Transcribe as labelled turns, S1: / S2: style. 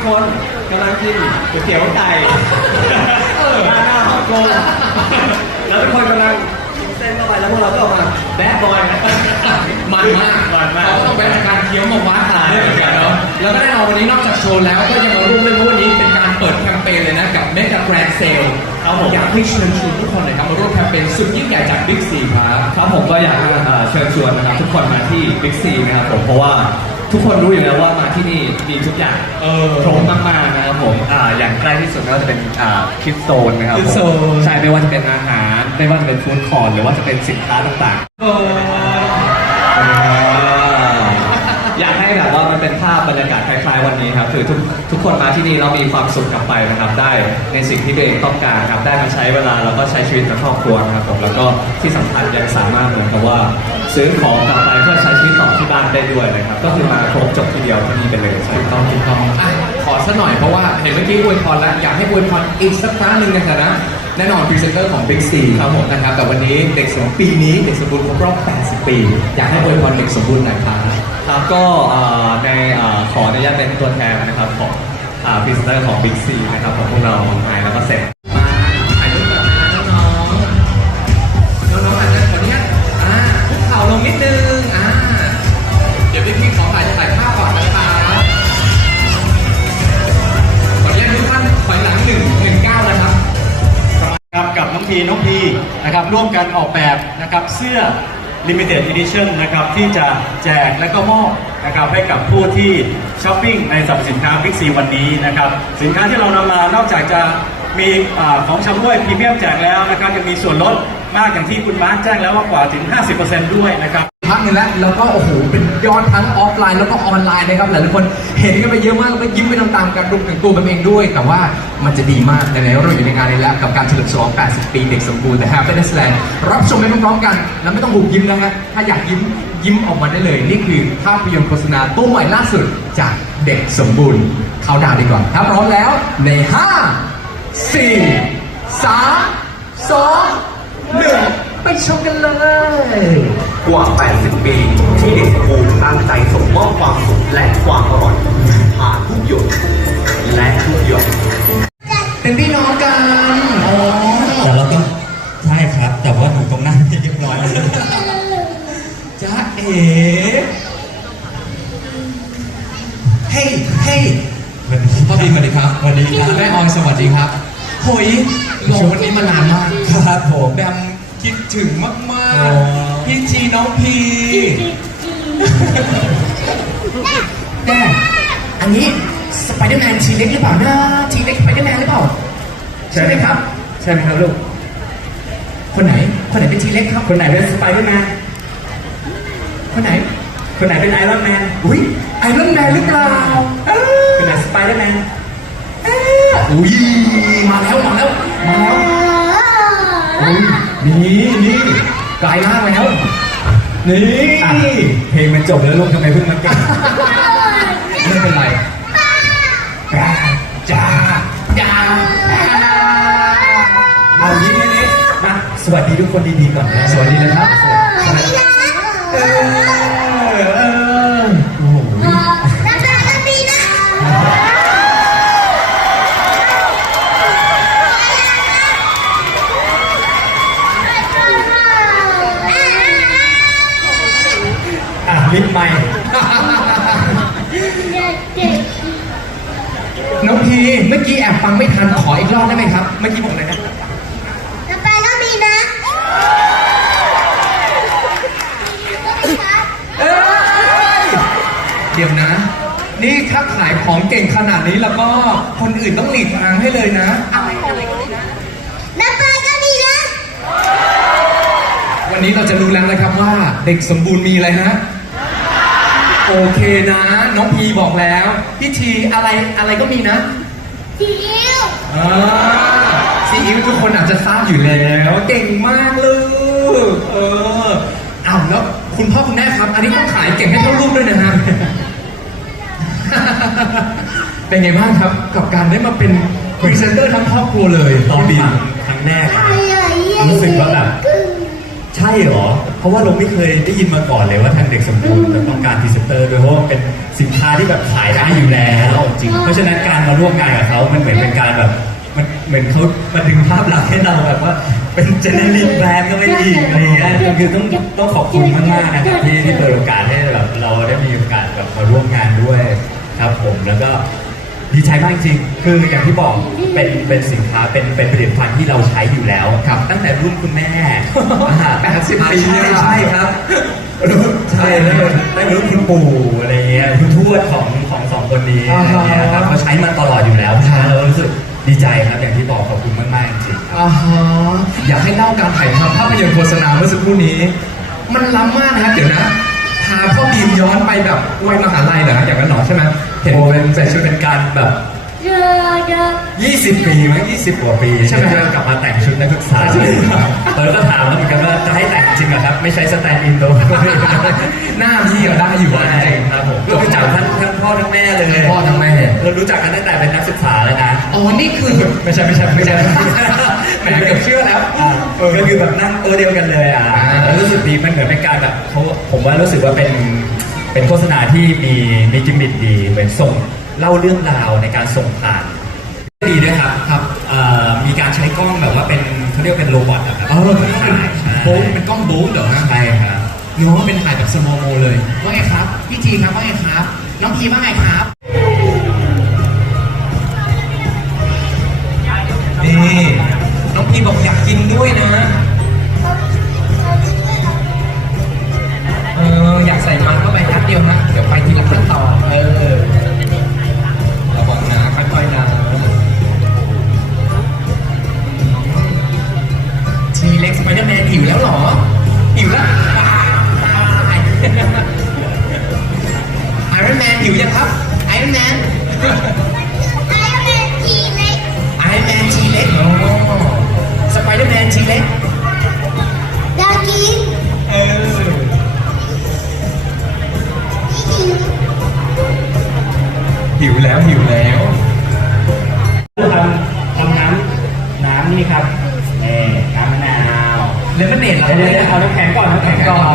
S1: คนกำลังกินก๋วยเตี๋ยวไก่หน้าฮ่องกงแล้วทุกคนกำลังกินเส้นเข้าไปแล้วพวกเราก็ออกมาแบดบอยนะ
S2: มันมากเขาต้องแบดการเคี้ยวมาวัดทานด้วยเหมือนกันเนาะแล้วก็แน่นอนวันนี้นอกจากโชว์แล้วก็ยังมาร่วมเล่นวันนี้เป็นการเปิดแคมเปญเลยนะกับ Mega Grand Sale
S1: ครับผม
S2: อยากให้เชิญชวนทุกคนเลยครับมาร่วมแคมเปญสุดยิ่งใหญ่จาก Big C ครับ
S1: ครับผมก็อยากเชิญชวนนะครับทุกคนมาที่ Big C นะครับผมเพราะว่าทุกคนรู้อยู่แล้วว่ามาที่นี่มีทุกอย่างครบมากๆนะครับผมอย่างใกล้ที่สุดก็จะเป็นคิดโซนนะครับผมใช่ไม่ว่าจะเป็นอาหารไม่ว่าจะเป็นฟู้ดคอร์ทหรือว่าจะเป็นสินค้าต่างๆอยากให้แบบว่ามันเป็นภาพบรรยากาศคล้ายๆวันนี้ครับคือทุกคนมาที่นี่เรามีความสุขกลับไปนะครับได้ในสิ่งที่ตัวเองต้องการครับได้มาใช้เวลาแล้วก็ใช้ชีวิตกับครอบครัวนะครับผมแล้วก็ที่สำคัญยังสามารถเหมือนกับว่าซื้อของกลับไปเพื่อใช้ชีวิตต่อที่บ้านได้ด้วยนะครับก็คือมาครบจบทีเดียวที่นี่ไปเลยใช่
S2: ถูกต้องขอสักหน่อยเพราะว่าเห็นเมื่อกี้อวยพรแล้วอยากให้อวยพรอีกสักครั้งหนึ่งกันนะแน่นอนพรีเซนเตอร์ของ Big C ครับผมนะครับแต่วันนี้เด็กสมบูรณ์ปีนี้เด็กสมบูรณ์ครบรอบ80 ปีอยากให้อวยพรเด็กสมบูรณ์หน่อยครับ
S1: ครับก็ในขออนุญาตเป็นตัวแทนนะครับของพรีเซนเตอร์ของ Big C นะครับของพวกเราไทยแล้วก็เสร็จ
S2: มาถ่ายรูปกับน้องๆอาจจะขออนุญาตคุกเข่าลงนิดนึงเดี๋ยวพี่ขอถ่ายภาพก่อนนะครับขออนุญาตทุกท่านถอยหลัง119นะครับ
S3: ครับกับน้องพีนะครับร่วมกันออกแบบนะครับเสื้อ Limited Edition นะครับที่จะแจกและก็มอบนะครับให้กับผู้ที่ช้อปปิ้งในสรรพสินค้า Big C วันนี้นะครับสินค้าที่เรานำมานอกจากจะมีของชำร่วยพรีเมียมแจกแล้วนะครับยังมีส่วนลดมากอย่างที่คุณมาร์คแจ้งแล้วว่ากว่าถึง 50% ด้วยนะครับ
S2: พักนึงแล้วก็โอ้โหเป็นยอดทั้งออฟไลน์แล้วก็ออนไลน์นะครับหลายๆคนเห็นกันไปเยอะมากแล้วก็ยิ้มไปตามๆกันรวมถึงตัวผมเองด้วยแต่ว่ามันจะดีมากในเราอยู่ในงานนี้แล้วกับการเฉลิมฉลอง80 ปีเด็กสมบูรณ์แต่ Happiness Land รับชมไปพร้อมๆกันแล้วไม่ต้องหุบยิ้มนะฮะถ้าอยากยิ้มออกมาได้เลยนี่คือภาพยนตร์โฆษณาตัวใหม่ล่าสุดจากเด็กสมบูรณ์เข้าดาวดีก่อนถ้าพร้อมแล้วใน5 4 3 2 1ไปชมกันเลย
S4: กว่า 80 ปีที่เด็กสมบูรณ์ตั้งใจส่งมอบความสุขและความอร่อยผ่านทุกหยดและทุกหยด
S2: เป็นพี่น้องกัน
S1: แต่เราต้องใช่ครับแต่ว่าหนูตรงนั้นเรียบร้อย
S2: จ้าเอ๋เฮ้ยพ่อบีมสวัสดีครับ
S1: สวัสดีครับ
S2: แม่ออยสวัสดีครับโหยรอวันนี้มานานมาก
S1: ครับผม
S2: แบมคิดถึงมากๆพี่จีน้องพีแม่อันนี้สไปเดอร์แมนทีเล็กหรือเปล่านะทีเล็กสไปเดอร์แมนหรือเปล่าใช่ไหมครับ
S1: ใช่ไหมครับลูก
S2: คนไหนเป็นทีเล็กครับ
S1: คนไหนเป็นสไปเดอร์แมน
S2: คนไหน
S1: เป็นไอรอนแมน
S2: อุ้ยไอรอนแมนหรือเปล่า
S1: คนไหนสไปเดอร์แมน
S2: อุ้ยมาแล้วนี่ไกลมากแล้ว
S1: นี่เพลงมันจบแล้วลูกทำไมเพิ่งมาเก่ง
S2: ไม่เป็นไรจ้า
S1: เอายิ้มนิดมาสวัสดีทุกคนดีๆก่อนนะ
S2: สวัสดีนะครับ
S1: โอ้โหลิปใหม่
S2: น้องพีเมื่อกี้แอบฟังไม่ทันขออีกรอบได้ไหมครับเมื่อกี้บอกอะไรนะ
S5: ต่อไปก็มีนะ
S2: เดี๋ยวนะนี่ถ้าขายของเก่งขนาดนี้แล้วก็คนอื่นต้องหลีกทางให้เลยนะ
S5: อะไรก็มีนะต่อไปก็มีนะ
S2: วันนี้เราจะรู้แล้วนะครับว่าเด็กสมบูรณ์มีอะไรฮะโอเคนะน้องพีบอกแล้วพี่ทีอะไรก็มีนะ
S5: ซีอิ๊ว
S2: ซีอิ๊วทุกคนอาจจะทราบอยู่แล้วเก่งมากลูกเอาแล้วคุณพ่อคุณแม่ครับอันนี้ต้องขายเก่งให้เท่าลูกด้วยนะฮะเป็นไงบ้างครับกับการได้มาเป็นพรีเซนเตอร์ทั้งครอบครัวเลย
S1: ตอนฟังครั้งแรกรู้สึกว่าแบบช
S3: ช่เหรอ เพราะว่าเราไม่เคยได้ยินมาก่อนเลยว่าทางเด็กสมบูรณ์จะต้องการพรีเซนเตอร์ด้วยเพราะว่ามันเป็นสินค้าที่แบบขายได้อยู่แล้วจริง เพราะฉะนั้นการมาร่วมงานกับเขามันเหมือนเป็นการแบบมันเหมือนเขามาดึงภาพลักษณ์ให้เราแบบว่าเป็นเจเนริกแบรนด์ก็ไม่ดีอะไรอย่างเงี้ยคือต้องขอบคุณมากๆนะครับที่เปิดโอกาสให้แบบเราได้มีโอกาสแบบมาร่วมงานด้วยครับผมแล้วก็ดีใจมากจริงคืออย่างที่บอกเป็นสินค้าเป็นผลิตภัณฑ์ที่เราใช้อยู่แล้ว
S2: ครับ
S3: ตั้งแต่รุ่นคุณแม่
S2: 80 ปี
S3: ใช่ครับใช่ได้รุ่นคุณปู่อะไรเงี้ยคุณทวดของสองคนนี้อะไรเงี้ยครับเขาใช้มาตลอดอยู่แล้วเรารู้สึกดีใจครับอย่างที่บอกขอบคุณมากๆจริง
S2: อ่าฮะอยากให้เล่าการถ่ายทำภาพยนตร์โฆษณาเมื่อสักครู่นี้ มันล้ำมากนะครับเดี๋ยวนะพาพ่อบีมย้อนไปแบบวัยมหาลัยเหรออย่างนั้นเหรอใช่ไหมเห็นเป็นใส่ชุดเป็นการแบบ
S5: เด้อ
S3: 20 ปีมั้ง20 กว่าปี
S2: ใช่ไหม
S3: กลับมาแต่งชุดนักศึกษาก็ถามแล้วเหมือนกันว่าจะให้แต่งจริงเหรอครับไม่ใช้สแตนด์อินโด
S2: หน้าพี่ยังได้อยู่อะจริง
S3: ครับผมก็รู้จักทั้งพ่อทั้งแม่เลย
S2: พ่อทั้งแม่
S3: เรารู้จักกันตั้งแต่เป็นนักศึกษาเลยนะ
S2: อ๋อนี่คือ
S3: ไม่ใช่
S2: แหมเกือบเชื่อแล้ว
S3: ก็คือแบบนั่งโต๊ะเดียวกันเลยแล้วรู้สึกดีมันเหมือนเป็นการแบบผมว่ารู้สึกว่าเป็นโฆษณาที่มีกิมมิคดีเหมือนส่งเล่าเรื่องราวในการส่งผ่านดีด้วยครับมีการใช้กล้องแบบว่าเป็นเขาเรียกว่าเป็นโรบอทอะครับ
S2: เออโบ๊ทเป็นกล้องโบ๊ทเหรอฮะ
S3: ใช่ครับ
S2: น้องเป็นถ่ายแบบสมอลโมเลย ว่าไงครับ พี่ทีครับว่าไงครับ น้องพีว่าไงครับ นี่ น้องพีบอกอยากกินด้วยนะ อยากใส่มันเข้าไปแป๊บเดียวนะ เดี๋ยวไปทีละขั้นตอนระวังนะค่อยๆนะทีเล็กสไปเดอร์แมนหิวแล้วเหรอ หิวแล้วไอรอนแมนหิวยังครับไอรอนแมน
S5: ไอแมนทีเล็ก
S2: ไอรอนแมนทีเล็กสไปเดอร์แมนทีเล็ก
S5: อยากกินพี่หิว
S2: หิวแล้วหิวแล้ว
S3: ทำน้ำนี่ครับน้ำมะนาว
S2: เลมอนเนดเหรอ
S3: เดี๋ยวเอาน้ำแข็งก่อนน้ำแข็งก่อน